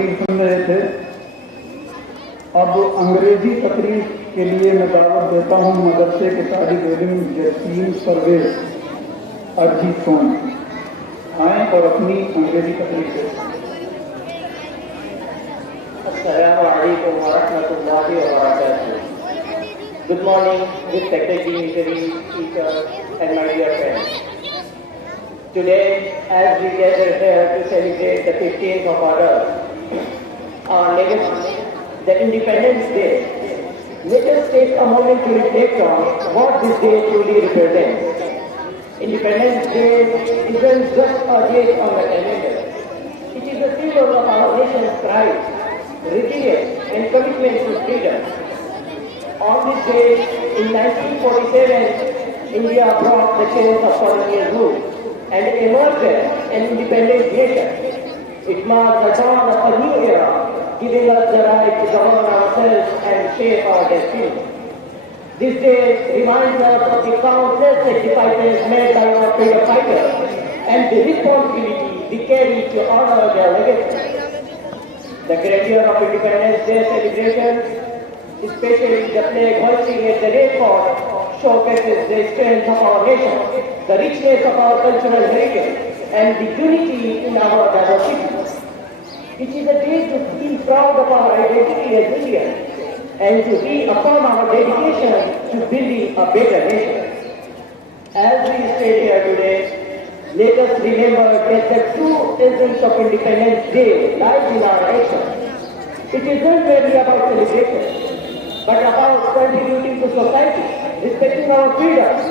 तकरीर सुन रहे थे। अब अंग्रेजी तकरीर के लिए मैं दावत देता हूँ मदरसे के तालिब इल्म जसीम परवेज अरजीत सोन आए और अपनी अंग्रेजी तकरीर दें। Assalamu alaikum wa rahmatullahi wa barakatuh. Good morning, respected dignitaries, teachers, and my dear friends. Today, as we gather here to celebrate the 15th of August, our legacy, the Independence Day, let us take a moment to reflect on what this day truly represents. Independence Day isn't just a date on the calendar. It is a symbol of our nation's pride, resilience, and commitment to freedom. On this day, in 1947, India broke the chains of colonial rule and emerged an independent nation. It marked the dawn of a new era, giving us the right to govern ourselves and shape our destiny. This day reminds us of the countless sacrifices made by our freedom fighters and the responsibility we carry to honor their legacy. The grandeur of Independence Day celebrations, especially the flag hoisting at the Red Fort, showcases the strength of our nation, the richness of our cultural heritage, and the unity in our diversity. It is a day to feel proud of our identity as Indians and to reaffirm our dedication to building a better nation. As we stand here today, let us remember that the true essence of Independence Day lies in our action. It isn't merely about celebration, but about contributing to society, respecting our freedoms,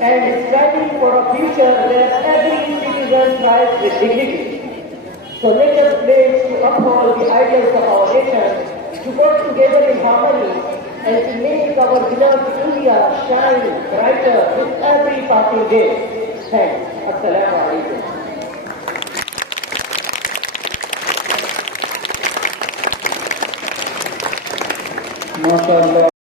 and striving for a future where every citizen thrives with dignity. So let us pledge to uphold the ideals of our nation, to work together in harmony, and to make our beloved India shine brighter with every passing day. Thanks. Assalamu alaikum. माशाअल्लाह।